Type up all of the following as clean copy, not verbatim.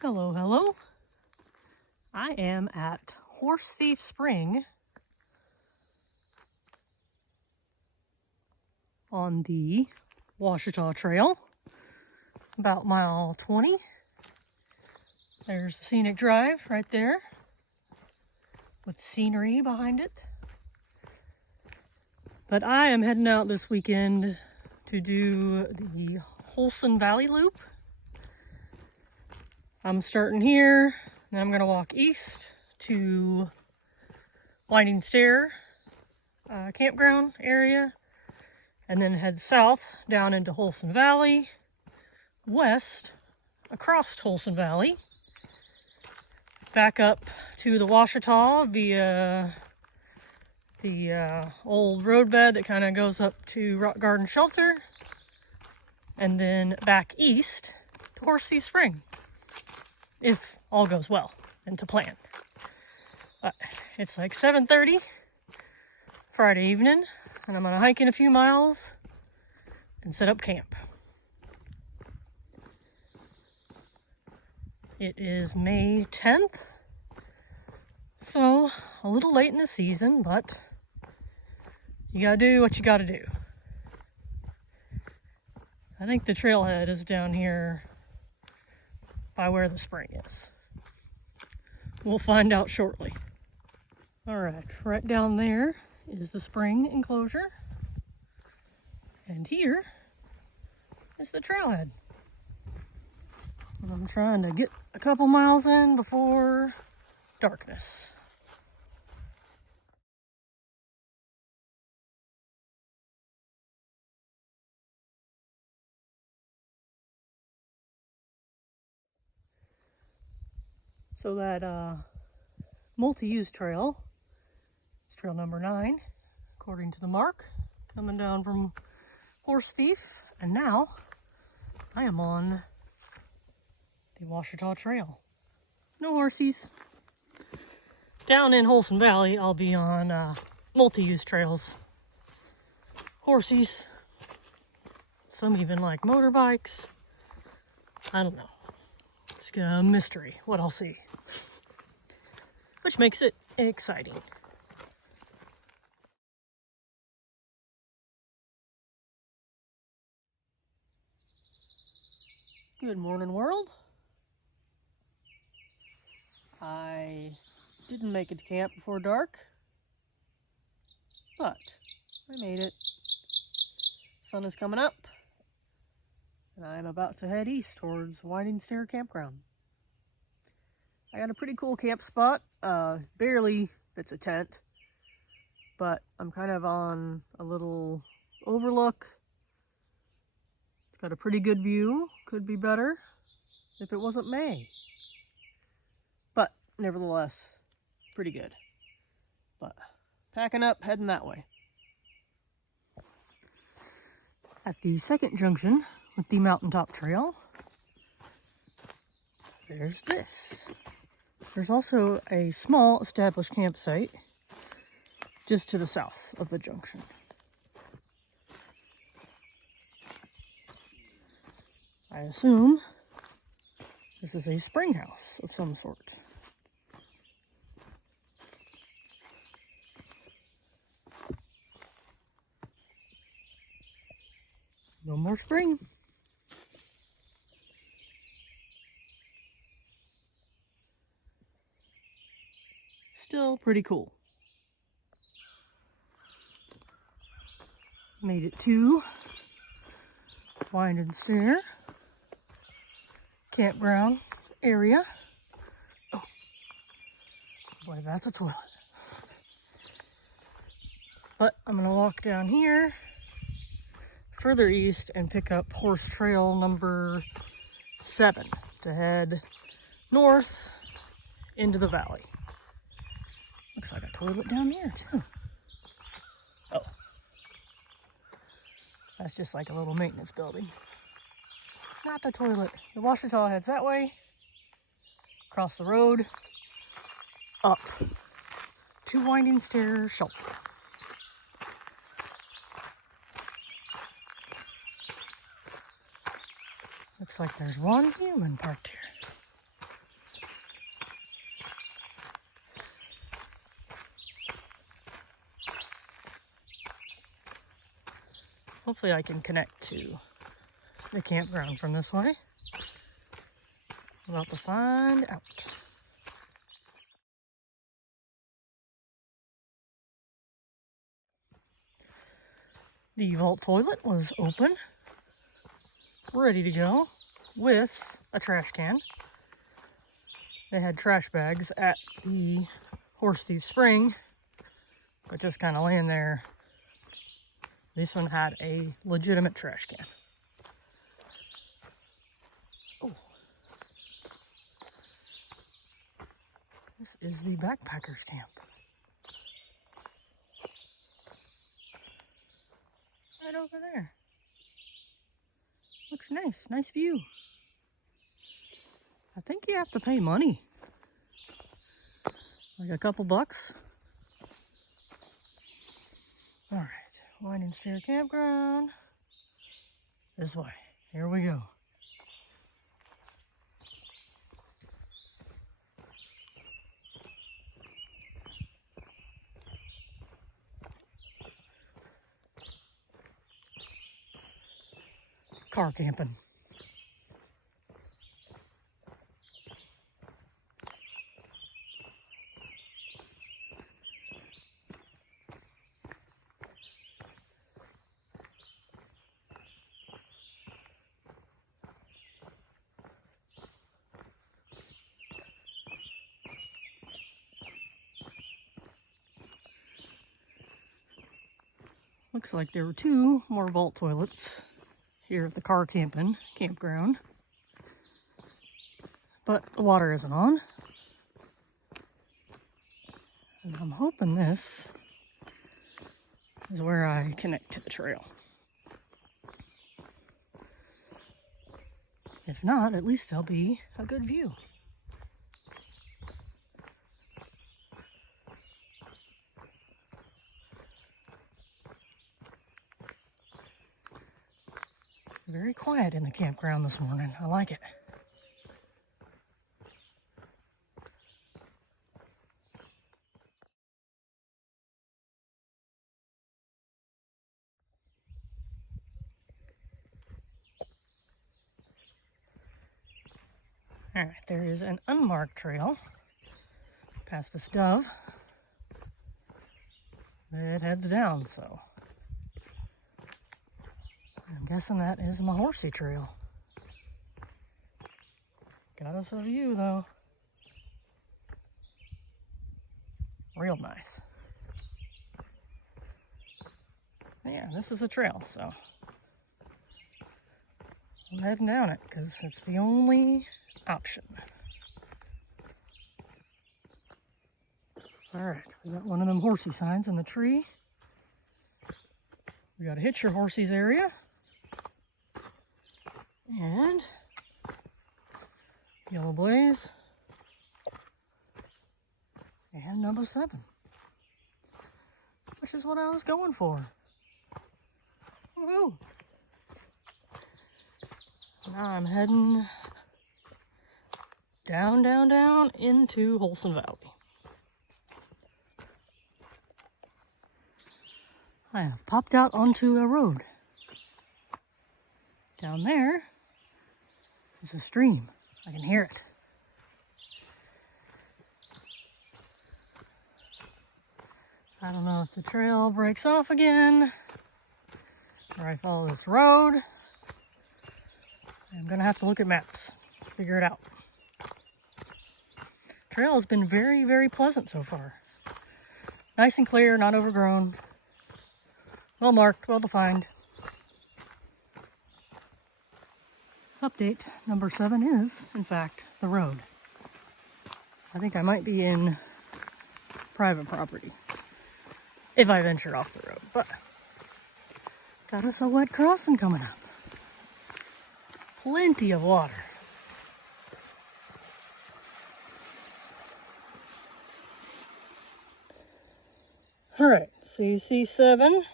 Hello, hello. I am at Horse Thief Spring on the Ouachita Trail, about mile 20. There's the scenic drive right there with scenery behind it. But I am heading out this weekend to do the Holson Valley Loop. I'm starting here, then I'm going to walk east to Winding Stair campground area, and then head south down into Holson Valley, west across Holson Valley, back up to the Ouachita via the old roadbed that kind of goes up to Rock Garden Shelter, and then back east to Horse Thief Spring, if all goes well and to plan. But it's like 7:30 Friday evening, and I'm gonna hike in a few miles and set up camp. It is May 10th, so a little late in the season, but you gotta do what you gotta do. I think the trailhead is down here by where the spring is. We'll find out shortly. All right down there is the spring enclosure, and here is the trailhead. I'm trying to get a couple miles in before darkness. So that multi-use trail is trail number 9, according to the mark, coming down from Horse Thief, and now I am on the Ouachita Trail. No horsies. Down in Holson Valley, I'll be on multi-use trails. Horsies. Some even like motorbikes. I don't know. It's a mystery what I'll see, which makes it exciting. Good morning, world. I didn't make it to camp before dark, but I made it. Sun is coming up, and I'm about to head east towards Winding Stair Campground. I got a pretty cool camp spot. Barely fits a tent, but I'm kind of on a little overlook. It's got a pretty good view. Could be better if it wasn't May. But nevertheless, pretty good. But packing up, heading that way. At the second junction with the Mountaintop Trail, there's this. There's also a small established campsite just to the south of the junction. I assume this is a spring house of some sort. No more spring. Still pretty cool. Made it to Winding Stair campground area. Oh, boy, that's a toilet. But I'm gonna walk down here further east and pick up horse trail number 7 to head north into the valley. Looks like a toilet down there too. Oh, that's just like a little maintenance building. Not the toilet. The Ouachita heads that way, across the road, up to Winding Stair Shelter. Looks like there's one human parked here. Hopefully I can connect to the campground from this way. I'm about to find out. The vault toilet was open, ready to go, with a trash can. They had trash bags at the Horse Thief Spring, but just kind of laying there. This one had a legitimate trash can. Oh. This is the backpackers camp. Right over there. Looks nice. Nice view. I think you have to pay money. Like a couple bucks. Alright. Winding Stair Campground. This way. Here we go. Car camping. Looks like there were 2 more vault toilets here at the car campground. But the water isn't on. And I'm hoping this is where I connect to the trail. If not, at least there'll be a good view. Very quiet in the campground this morning. I like it. All right, there is an unmarked trail past this dove that heads down, so I'm guessing that is my horsey trail. Got us a view though. Real nice. Yeah, this is a trail, so I'm heading down it because it's the only option. All right, we got one of them horsey signs in the tree. We got a hitch your horsies area. And yellow blaze. And number 7. Which is what I was going for. Woohoo! Now I'm heading down, down, down into Holson Valley. I have popped out onto a road. Down there is a stream. I can hear it. I don't know if the trail breaks off again or I follow this road. I'm gonna have to look at maps, figure it out. Trail has been very, very pleasant so far. Nice and clear, not overgrown. Well marked, well defined. Update, number 7 is, in fact, the road. I think I might be in private property if I venture off the road, but got us a wet crossing coming up. Plenty of water. Alright, so you see 7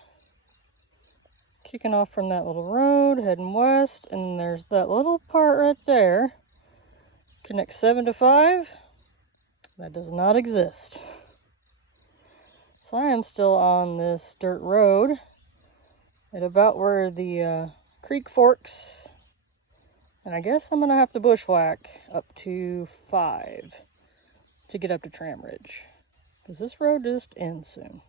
kicking off from that little road, heading west, and there's that little part right there. Connects 7 to 5. That does not exist. So I am still on this dirt road, at about where the creek forks. And I guess I'm gonna have to bushwhack up to 5 to get up to Tram Ridge, because this road just ends soon.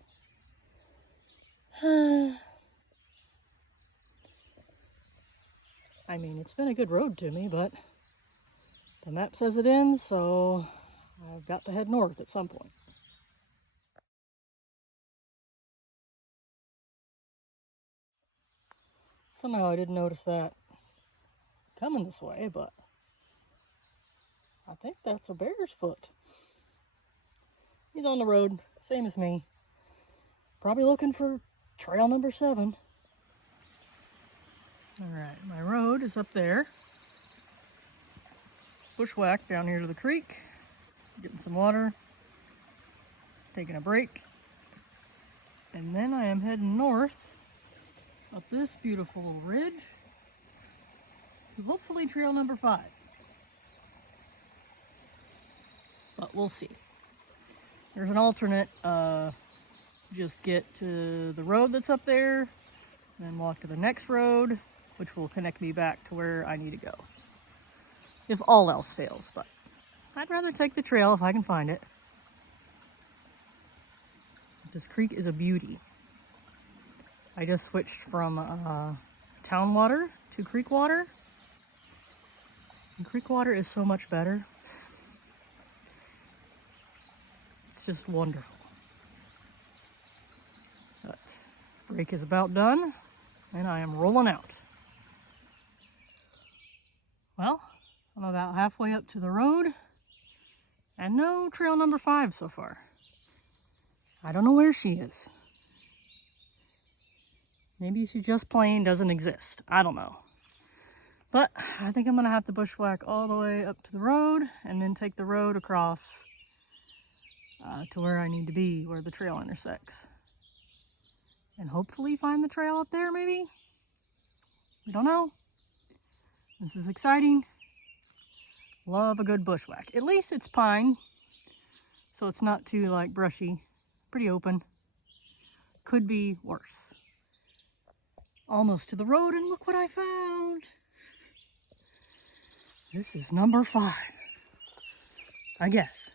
I mean, it's been a good road to me, but the map says it ends, so I've got to head north at some point. Somehow I didn't notice that coming this way, but I think that's a bear's foot. He's on the road, same as me. Probably looking for trail number 7. Alright, my road is up there. Bushwhack down here to the creek, getting some water, taking a break, and then I am heading north up this beautiful little ridge to hopefully trail number 5. But we'll see. There's an alternate, just get to the road that's up there, then walk to the next road, which will connect me back to where I need to go. If all else fails, but I'd rather take the trail if I can find it. This creek is a beauty. I just switched from town water to creek water. And creek water is so much better. It's just wonderful. But break is about done, and I am rolling out. Well, I'm about halfway up to the road, and no trail number 5 so far. I don't know where she is. Maybe she just plain doesn't exist. I don't know. But I think I'm gonna have to bushwhack all the way up to the road and then take the road across to where I need to be, where the trail intersects. And hopefully find the trail up there, maybe? We don't know. This is exciting. Love a good bushwhack. At least it's pine, so it's not too like brushy. Pretty open. Could be worse. Almost to the road, and look what I found. This is number 5. I guess.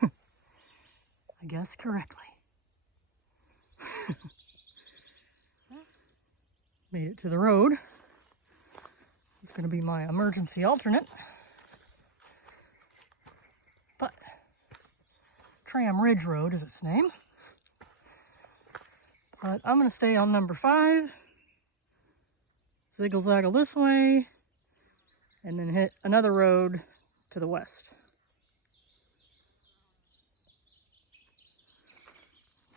I guess correctly. Made it to the road. It's going to be my emergency alternate. But Tram Ridge Road is its name. But I'm going to stay on number 5. Ziggle-zaggle this way. And then hit another road to the west.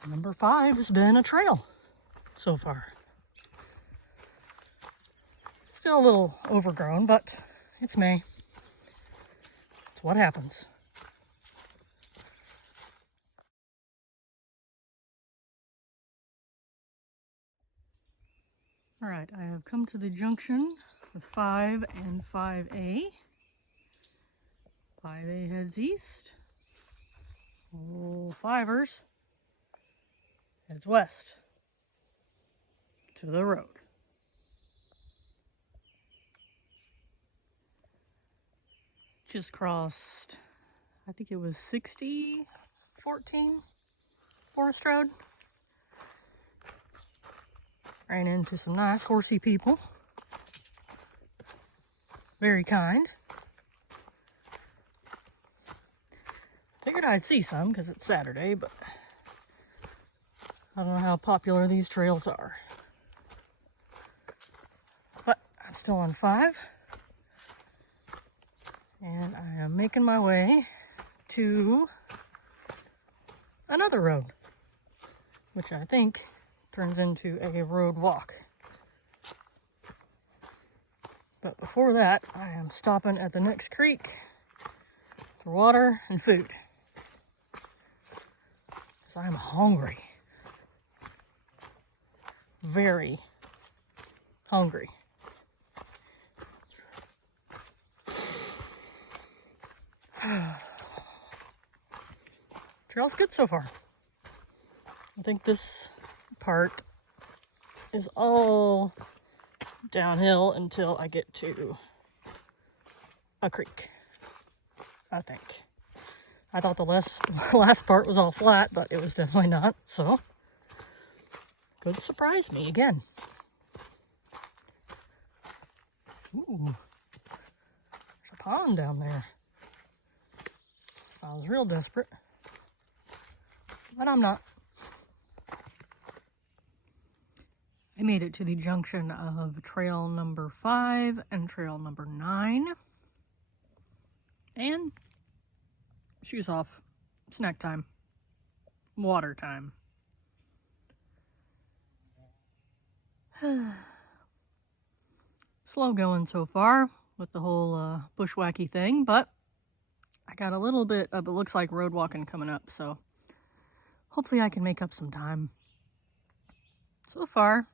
Number 5 has been a trail so far. Still a little overgrown, but it's May. It's what happens. Alright, I have come to the junction with 5 and 5A. 5A heads east. Oh, 5ers heads west to the road. Just crossed, I think it was 6014 Forest Road. Ran into some nice horsey people. Very kind. Figured I'd see some because it's Saturday, but I don't know how popular these trails are. But I'm still on 5. And I am making my way to another road, which I think turns into a road walk. But before that, I am stopping at the next creek for water and food, because I'm hungry. Very hungry. Trail's good so far. I think this part is all downhill until I get to a creek, I think. I thought the last part was all flat, but it was definitely not, so could surprise me again. Ooh, there's a pond down there. I was real desperate, but I'm not. I made it to the junction of trail number 5 and trail number 9. And shoes off, snack time, water time. Slow going so far with the whole bushwhacky thing, but I got a little bit of, it looks like, road walking coming up, so hopefully I can make up some time. So far,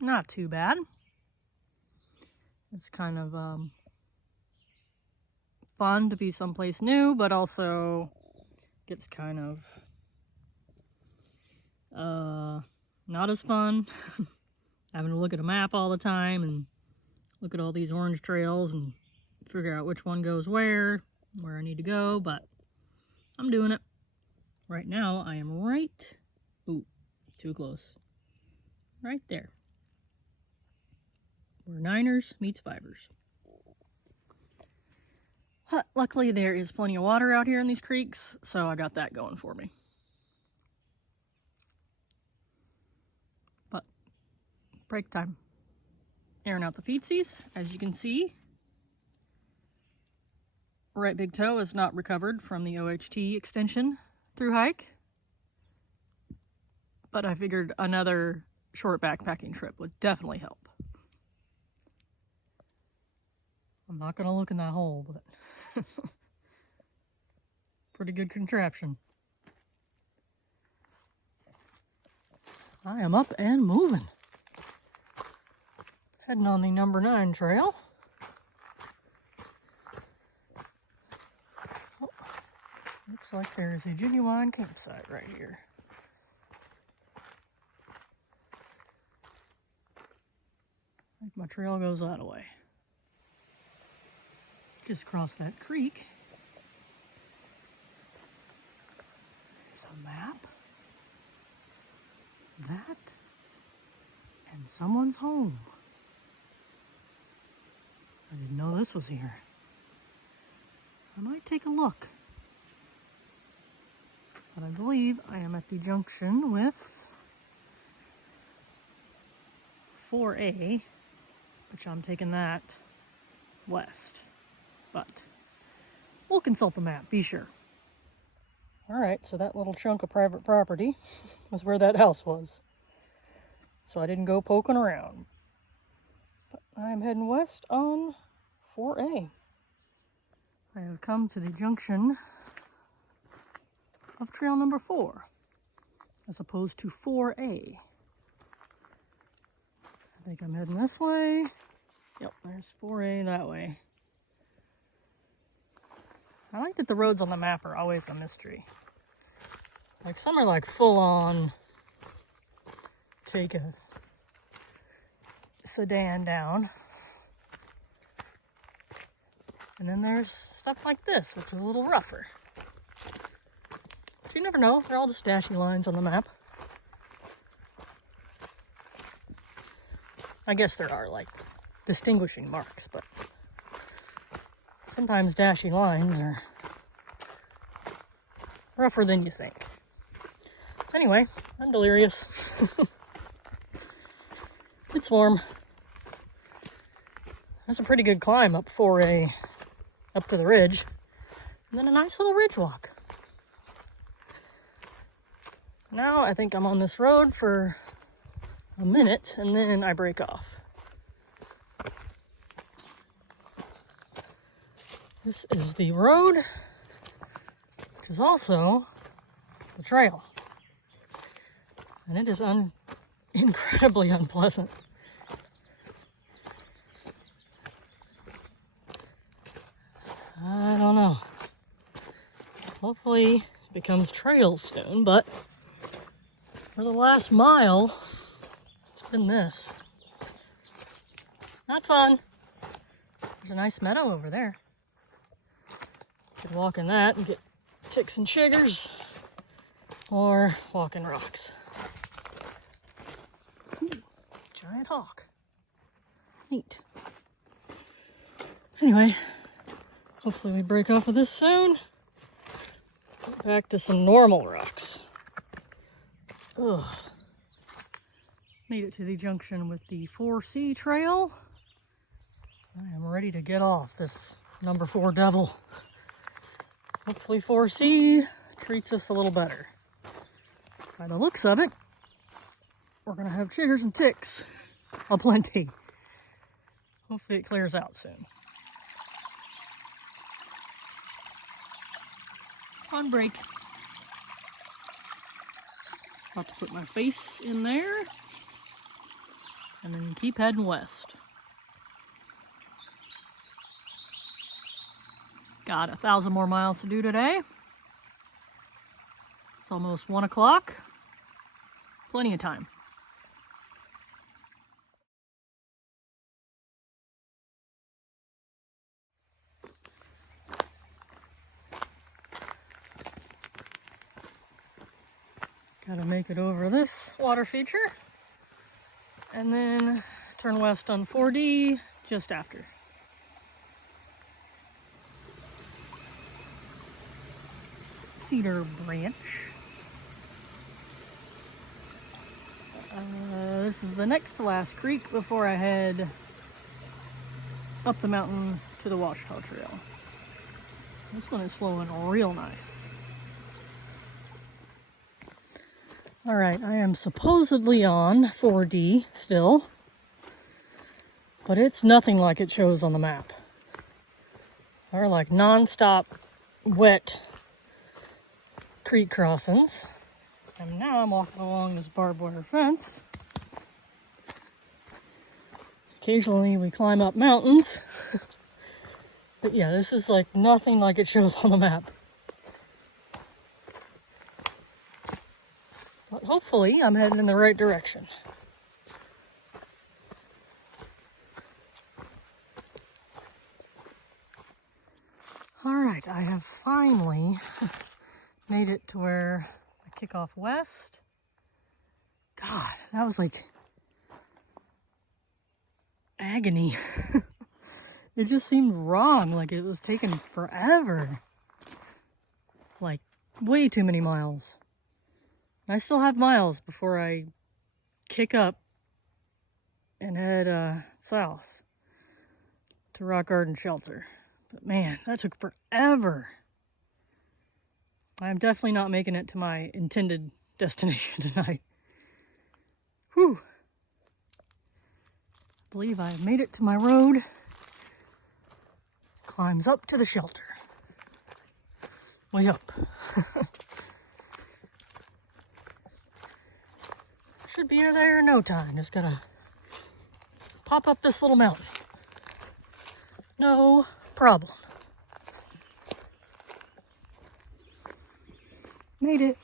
not too bad. It's kind of fun to be someplace new, but also gets kind of not as fun. Having to look at a map all the time and look at all these orange trails and figure out which one goes where I need to go, but I'm doing it. Right now, I am right, ooh, too close, right there, where Niners meets Fivers. Luckily, there is plenty of water out here in these creeks, so I got that going for me. But, break time. Airing out the feetsies, as you can see. Right big toe is not recovered from the OHT extension through hike, but I figured another short backpacking trip would definitely help. I'm not going to look in that hole, but pretty good contraption. I am up and moving. Heading on the number 9 trail. Oh, looks like there's a genuine campsite right here. I think my trail goes that way. Just cross that creek. There's a map. That. And someone's home. I didn't know this was here. I might take a look. But I believe I am at the junction with 4A, which I'm taking that west. But we'll consult the map, be sure. Alright, so that little chunk of private property was where that house was. So I didn't go poking around. But I'm heading west on 4A. I have come to the junction of trail number 4, as opposed to 4A. I think I'm heading this way. Yep, there's 4A that way. I like that the roads on the map are always a mystery. Like, some are like full on take a sedan down. And then there's stuff like this, which is a little rougher. But you never know, they're all just dashy lines on the map. I guess there are like distinguishing marks, but sometimes dashy lines are rougher than you think. Anyway, I'm delirious. It's warm. That's a pretty good climb up 4A, up to the ridge. And then a nice little ridge walk. Now I think I'm on this road for a minute and then I break off. This is the road, which is also the trail. And it is incredibly unpleasant. I don't know. Hopefully it becomes trail soon, but for the last mile, it's than this. Not fun. There's a nice meadow over there. Could walk in that and get ticks and chiggers, or walk in rocks. Ooh, giant hawk. Neat. Anyway, hopefully we break off of this soon. Get back to some normal rocks. Ugh. Made it to the junction with the 4C trail. I am ready to get off this number 4 devil. Hopefully 4C treats us a little better. By the looks of it, we're gonna have chiggers and ticks aplenty. Hopefully it clears out soon. On break. About to put my face in there and then keep heading west. Got 1,000 more miles to do today. It's almost 1 o'clock. Plenty of time. Gotta make it over this water feature and then turn west on 4D just after. Cedar Branch. This is the next to last creek before I head up the mountain to the Ouachita Trail. This one is flowing real nice. Alright, I am supposedly on 4D still, but it's nothing like it shows on the map. They're like non-stop wet creek crossings. And now I'm walking along this barbed wire fence. Occasionally we climb up mountains. But yeah, this is like nothing like it shows on the map. But hopefully I'm heading in the right direction. Alright, I have finally made it to where I kick off west. God, that was like agony. It just seemed wrong, like it was taking forever. Like way too many miles. I still have miles before I kick up and head south to Rock Garden Shelter. But man, that took forever. I'm definitely not making it to my intended destination tonight. Whew. I believe I have made it to my road. Climbs up to the shelter. Way up. Should be there in no time. Just gotta pop up this little mountain. No problem. Made it.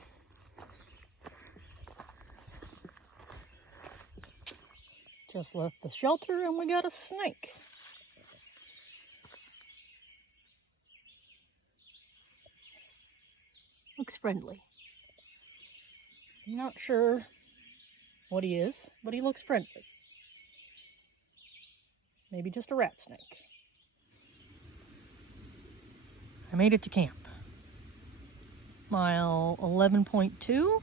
Just left the shelter and we got a snake. Looks friendly. I'm not sure what he is, but he looks friendly. Maybe just a rat snake. I made it to camp. Mile 11.2.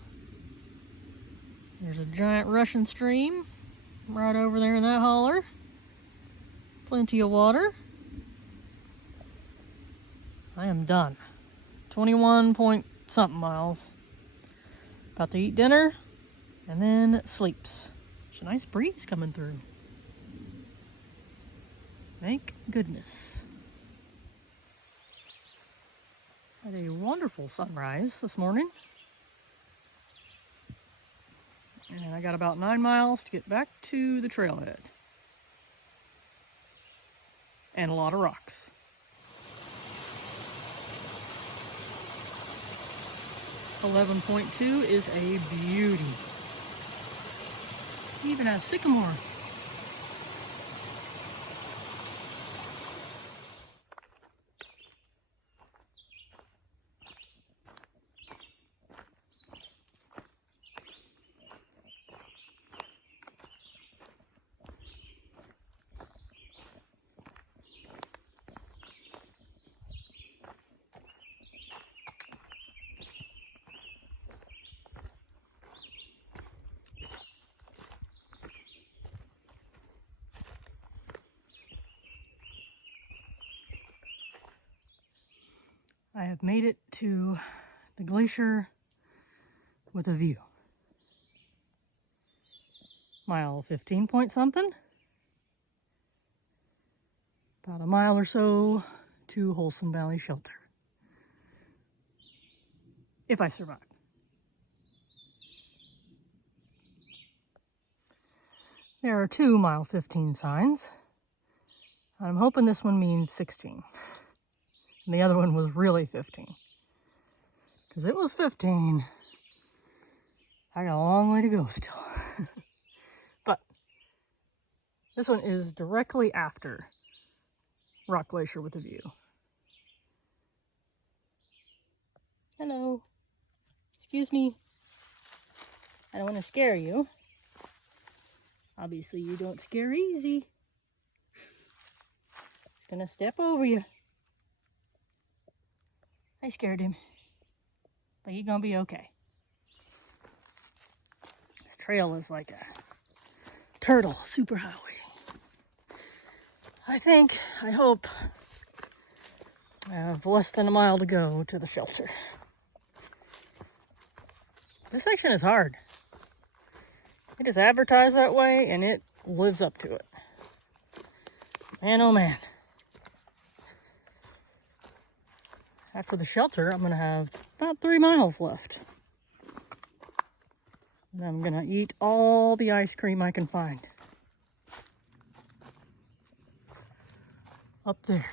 There's a giant rushing stream right over there in that holler. Plenty of water. I am done. 21 point something miles. About to eat dinner and then sleeps. There's a nice breeze coming through. Thank goodness. Had a wonderful sunrise this morning. And I got about 9 miles to get back to the trailhead. And a lot of rocks. .2 is a beauty. It even has sycamore. I have made it to the glacier with a view. Mile 15 point something. About a mile or so to Holson Valley Shelter. If I survive. There are 2 mile 15 signs. I'm hoping this one means 16. And the other one was really 15. Because it was 15. I got a long way to go still. But this one is directly after Rock Glacier with a view. Hello. Excuse me. I don't want to scare you. Obviously you don't scare easy. Gonna step over you. I scared him, but he's gonna be okay. This trail is like a turtle superhighway. I hope I have less than a mile to go to the shelter. This section is hard. It is advertised that way and it lives up to it. Man, oh man. After the shelter, I'm going to have about 3 miles left. And I'm going to eat all the ice cream I can find. Up there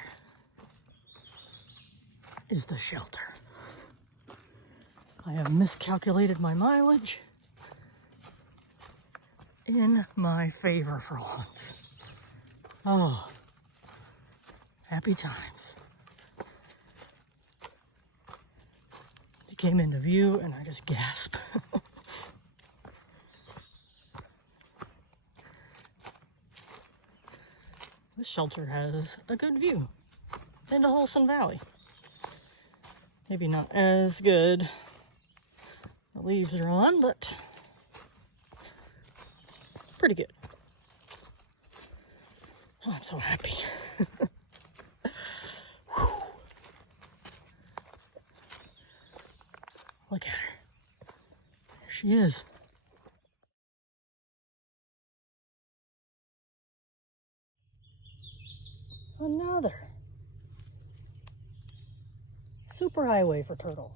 is the shelter. I have miscalculated my mileage in my favor for once. Oh, happy times. Came into view and I just gasped. This shelter has a good view into Holson Valley. Maybe not as good. The leaves are on, but pretty good. Oh, I'm so happy. Look at her. There she is. Another superhighway for turtles.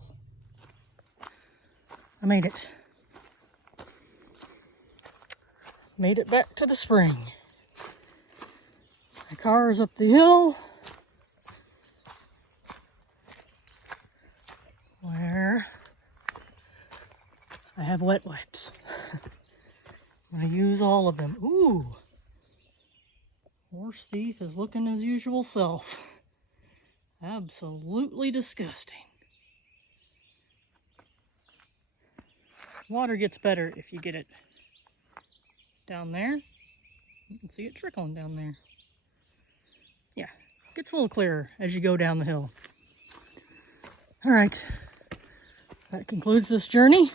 I made it. Made it back to the spring. My car is up the hill. Where I have wet wipes. I'm going to use all of them. Ooh! Horse Thief is looking his usual self. Absolutely disgusting. Water gets better if you get it down there. You can see it trickling down there. Yeah, it gets a little clearer as you go down the hill. Alright, that concludes this journey.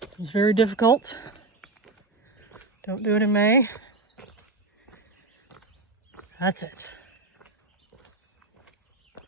It was very difficult. Don't do it in May. That's it.